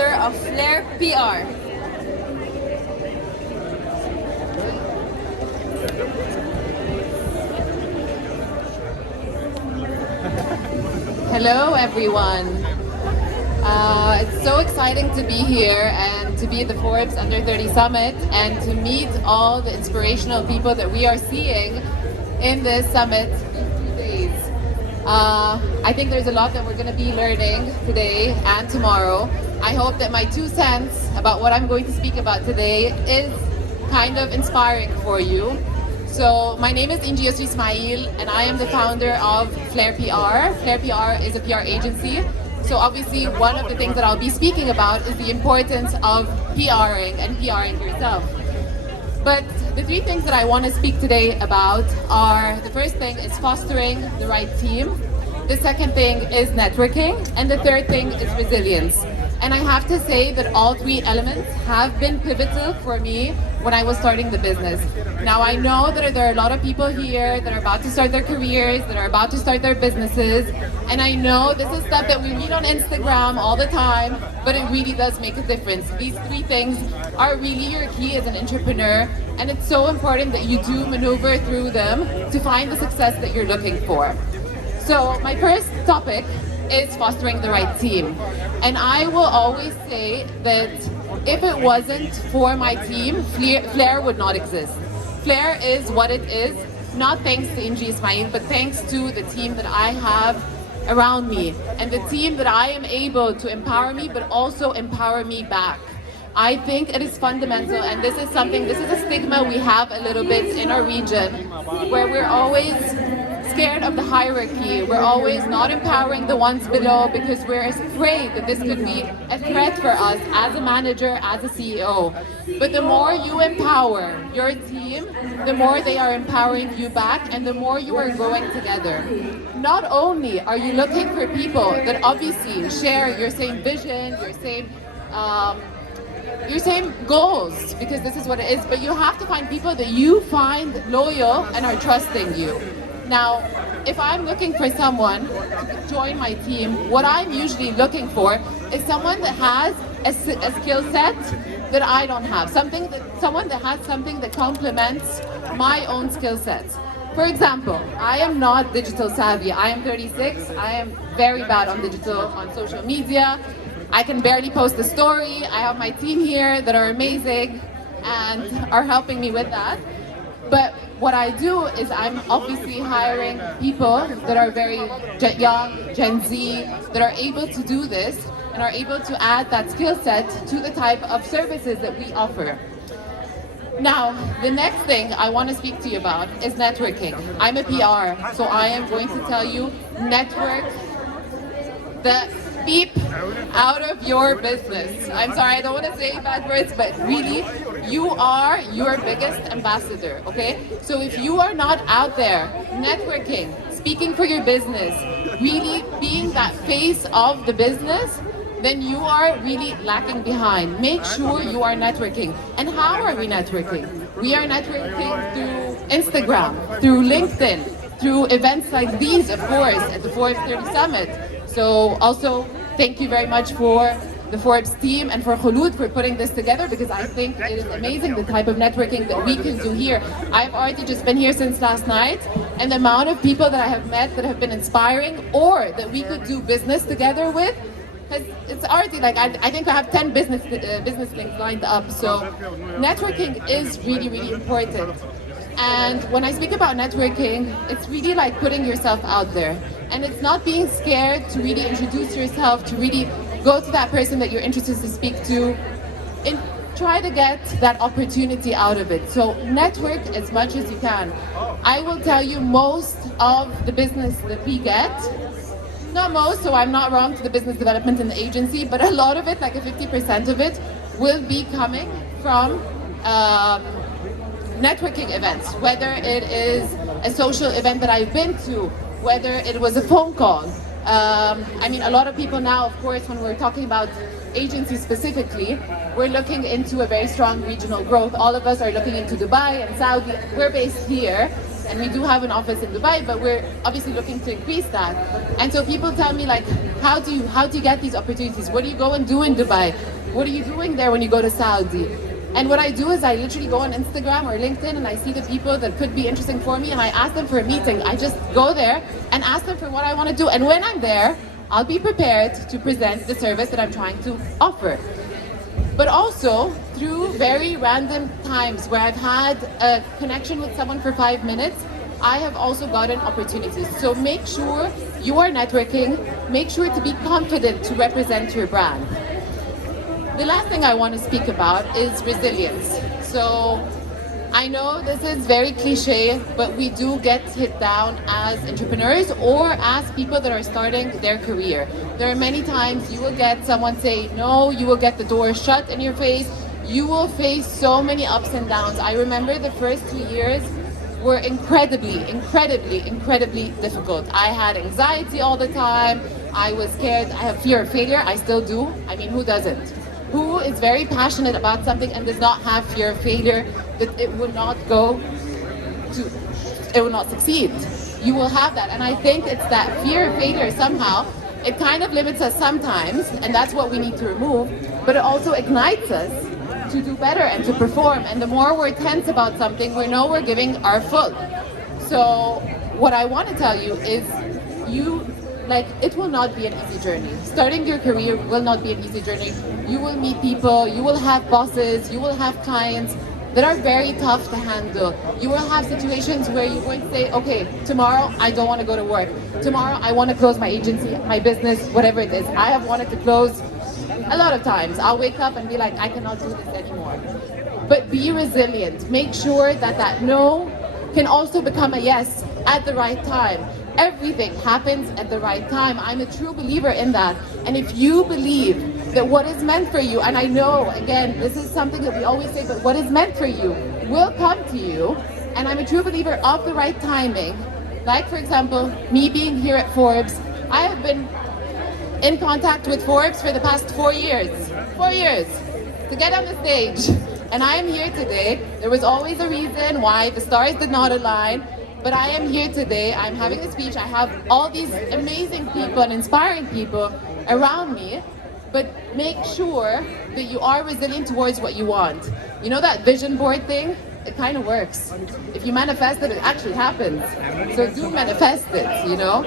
founder of Flair PR. Hello, everyone. It's so exciting to be here and to be at the Forbes Under 30 Summit and to meet all the inspirational people that we are seeing in this summit in 2 days. I think there's a lot that we're going to be learning today and tomorrow. I hope that my 2 cents about what I'm going to speak about today is kind of inspiring for you. So my name is Inji Ismail and I am the founder of Flair PR. Flair PR is a PR agency. So obviously one of the things that I'll be speaking about is the importance of PRing and PRing yourself. But the 3 things that I want to speak today about are, the first thing is fostering the right team. The second thing is networking. And the third thing is resilience. And I have to say that all 3 elements have been pivotal for me when I was starting the business. Now I know that there are a lot of people here that are about to start their careers, that are about to start their businesses, and I know this is stuff that we read on Instagram all the time, but it really does make a difference. These 3 things are really your key as an entrepreneur, and it's so important that you do maneuver through them to find the success that you're looking for. So my first topic is fostering the right team. And I will always say that if it wasn't for my team, Flair would not exist. Flair is what it is, not thanks to Inji Ismail, but thanks to the team that I have around me and the team that I am able to empower me, but also empower me back. I think it is fundamental, and this is a stigma we have a little bit in our region, where we're always scared of the hierarchy. We're always not empowering the ones below because we're afraid that this could be a threat for us as a manager, as a CEO. But the more you empower your team, the more they are empowering you back and the more you are growing together. Not only are you looking for people that obviously share your same vision, your same goals, because this is what it is, but you have to find people that you find loyal and are trusting you. Now, if I'm looking for someone to join my team, what I'm usually looking for is someone that has a skill set that I don't have, someone that has something that complements my own skill sets. For example, I am not digital savvy. I am 36. I am very bad on social media. I can barely post a story. I have my team here that are amazing and are helping me with that. But what I do is I'm obviously hiring people that are very young, Gen Z, that are able to do this and are able to add that skill set to the type of services that we offer. Now, the next thing I want to speak to you about is networking. I'm a PR, so I am going to tell you, network the beep out of your business. I'm sorry, I don't want to say bad words, but really, you are your biggest ambassador, okay? So if you are not out there networking, speaking for your business, really being that face of the business, then you are really lacking behind. Make sure you are networking. And how are we networking? We are networking through Instagram, through LinkedIn, through events like these, of course, at the Forbes 30 Summit. So also, thank you very much for the Forbes team and for Khulud for putting this together, because I think it is amazing the type of networking that we can do here. I've already just been here since last night, and the amount of people that I have met that have been inspiring or that we could do business together with, it's already like, I think I have 10 business things lined up. So networking is really, really important. And when I speak about networking, it's really like putting yourself out there. And it's not being scared to really introduce yourself, to really go to that person that you're interested to speak to, and try to get that opportunity out of it. So network as much as you can. I will tell you, most of the business that we get, not most, so I'm not wrong to the business development in the agency, but a lot of it, like a 50% of it, will be coming from networking events, whether it is a social event that I've been to, whether it was a phone call. I mean, a lot of people now, of course, when we're talking about agencies specifically, we're looking into a very strong regional growth. All of us are looking into Dubai and Saudi. We're based here. and we do have an office in Dubai, but we're obviously looking to increase that. And so people tell me like, how do you get these opportunities? What do you go and do in Dubai? What are you doing there when you go to Saudi? And what I do is I literally go on Instagram or LinkedIn and I see the people that could be interesting for me and I ask them for a meeting. I just go there and ask them for what I want to do. And when I'm there, I'll be prepared to present the service that I'm trying to offer. But also through very random times where I've had a connection with someone for 5 minutes, I have also gotten opportunities. So make sure you are networking, make sure to be confident to represent your brand. The last thing I want to speak about is resilience. So I know this is very cliche, but we do get hit down as entrepreneurs or as people that are starting their career. There are many times you will get someone say no, you will get the door shut in your face, you will face so many ups and downs. I remember the first 2 years were incredibly difficult. I had anxiety all the time, I was scared, I have fear of failure, I still do. I mean, who doesn't? Who is very passionate about something and does not have fear of failure, that it will not succeed? You will have that. And I think it's that fear of failure somehow, it kind of limits us sometimes, and that's what we need to remove, but it also ignites us to do better and to perform. And the more we're tense about something, we know we're giving our full. So what I want to tell you is it will not be an easy journey. Starting your career will not be an easy journey. You will meet people, you will have bosses, you will have clients that are very tough to handle. You will have situations where you're going to say, okay, tomorrow I don't want to go to work. Tomorrow I want to close my agency, my business, whatever it is. I have wanted to close a lot of times. I'll wake up and be like, I cannot do this anymore. But be resilient. Make sure that that no can also become a yes at the right time. Everything happens at the right time. I'm a true believer in that. And if you believe that what is meant for you, and I know, again, this is something that we always say, but what is meant for you will come to you. And I'm a true believer of the right timing. Like, for example, me being here at Forbes, I have been in contact with Forbes for the past 4 years. 4 years to get on the stage. And I am here today. There was always a reason why the stars did not align. But I am here today, I'm having a speech, I have all these amazing people and inspiring people around me, but make sure that you are resilient towards what you want. You know that vision board thing? It kind of works. If you manifest it, it actually happens. So do manifest it, you know?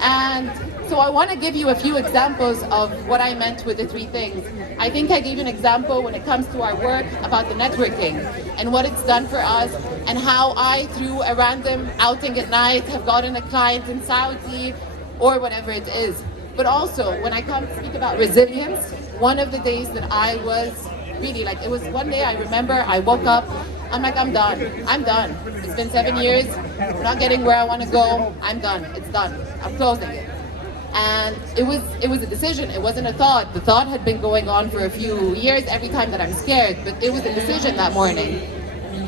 And so I want to give you a few examples of what I meant with the 3 things. I think I gave an example when it comes to our work about the networking and what it's done for us and how I, through a random outing at night, have gotten a client in Saudi or whatever it is. But also, when I come to speak about resilience, one of the days that I was really it was one day I remember I woke up, I'm like, I'm done. It's been 7 years, I'm not getting where I want to go, I'm done, it's done, I'm closing it. And it was a decision, it wasn't a thought. The thought had been going on for a few years every time that I'm scared, but it was a decision that morning.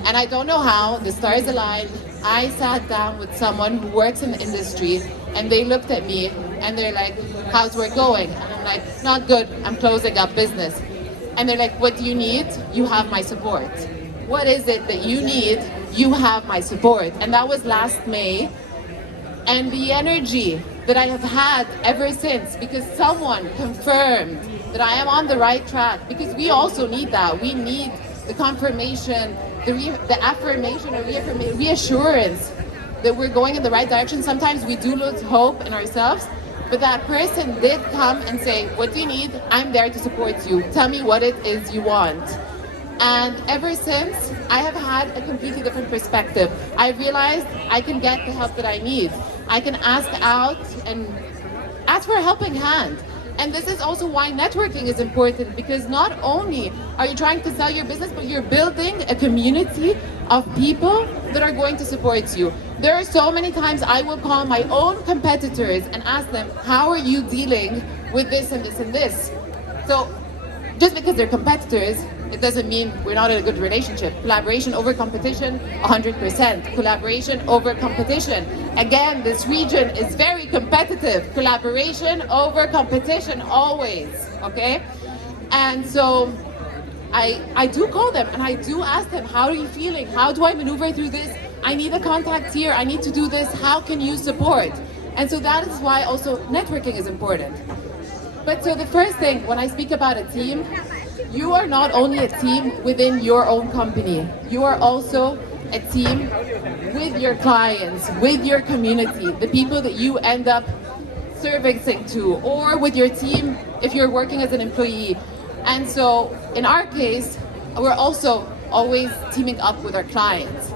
And I don't know how, the stars aligned, I sat down with someone who works in the industry and they looked at me and they're like, how's work going? And I'm like, not good, I'm closing up business. And they're like, what do you need? You have my support. What is it that you need? You have my support. And that was last May. And the energy that I have had ever since, because someone confirmed that I am on the right track, because we also need that. We need the confirmation, the affirmation or reassurance that we're going in the right direction. Sometimes we do lose hope in ourselves, but that person did come and say, what do you need? I'm there to support you. Tell me what it is you want. And ever since, I have had a completely different perspective. I realized I can get the help that I need. I can ask out and ask for a helping hand. And this is also why networking is important, because not only are you trying to sell your business, but you're building a community of people that are going to support you. There are so many times I will call my own competitors and ask them, how are you dealing with this and this and this? So just because they're competitors, it doesn't mean we're not in a good relationship. Collaboration over competition, 100%. Collaboration over competition. Again, this region is very competitive. Collaboration over competition, always, okay? And so I do call them and I do ask them, how are you feeling? How do I maneuver through this? I need a contact here, I need to do this, how can you support? And so that is why also networking is important. But so the first thing, when I speak about a team, you are not only a team within your own company, you are also a team with your clients, with your community, the people that you end up servicing to, or with your team if you're working as an employee. And so in our case, we're also always teaming up with our clients.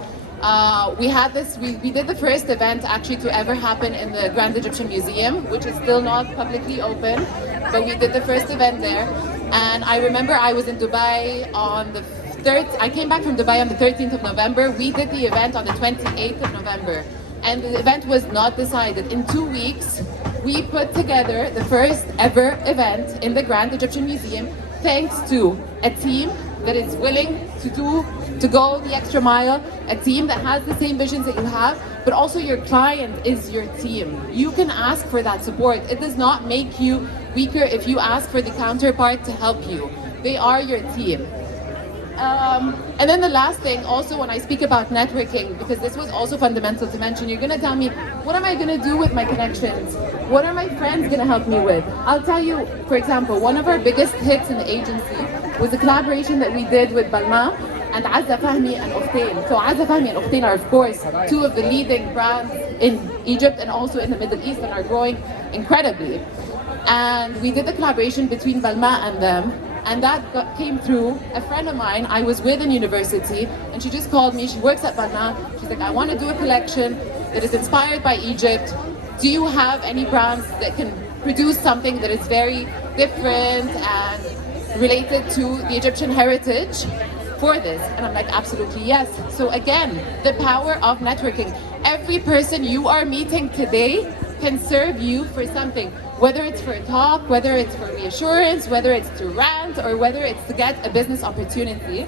We did the first event actually to ever happen in the Grand Egyptian Museum, which is still not publicly open, but we did the first event there. And I remember I was in Dubai on the I came back from Dubai on the 13th of November. We did the event on the 28th of November. And the event was not decided. In 2 weeks, we put together the first ever event in the Grand Egyptian Museum, thanks to a team that is willing to go the extra mile, a team that has the same visions that you have, but also your client is your team. You can ask for that support. It does not make you weaker if you ask for the counterpart to help you. They are your team. And then the last thing, also when I speak about networking, because this was also fundamental to mention, you're gonna tell me, what am I gonna do with my connections? What are my friends gonna help me with? I'll tell you, for example, one of our biggest hits in the agency was a collaboration that we did with Balmain and Azza Fahmi and Octane. So Azza Fahmi and Octane are, of course, two of the leading brands in Egypt and also in the Middle East and are growing incredibly. And we did the collaboration between Balmain and them. And that came through a friend of mine I was with in university, and she just called me. She works at Balmain. She's like, I want to do a collection that is inspired by Egypt. Do you have any brands that can produce something that is very different and related to the Egyptian heritage for this? And I'm like, absolutely yes. So again, the power of networking. Every person you are meeting today can serve you for something. Whether it's for a talk, whether it's for reassurance, whether it's to rant, or whether it's to get a business opportunity.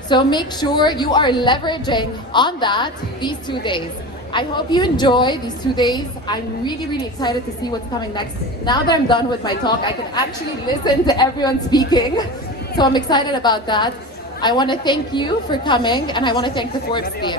So make sure you are leveraging on that these 2 days. I hope you enjoy these 2 days. I'm really, really excited to see what's coming next. Now that I'm done with my talk, I can actually listen to everyone speaking. So I'm excited about that. I want to thank you for coming, and I want to thank the Forbes team.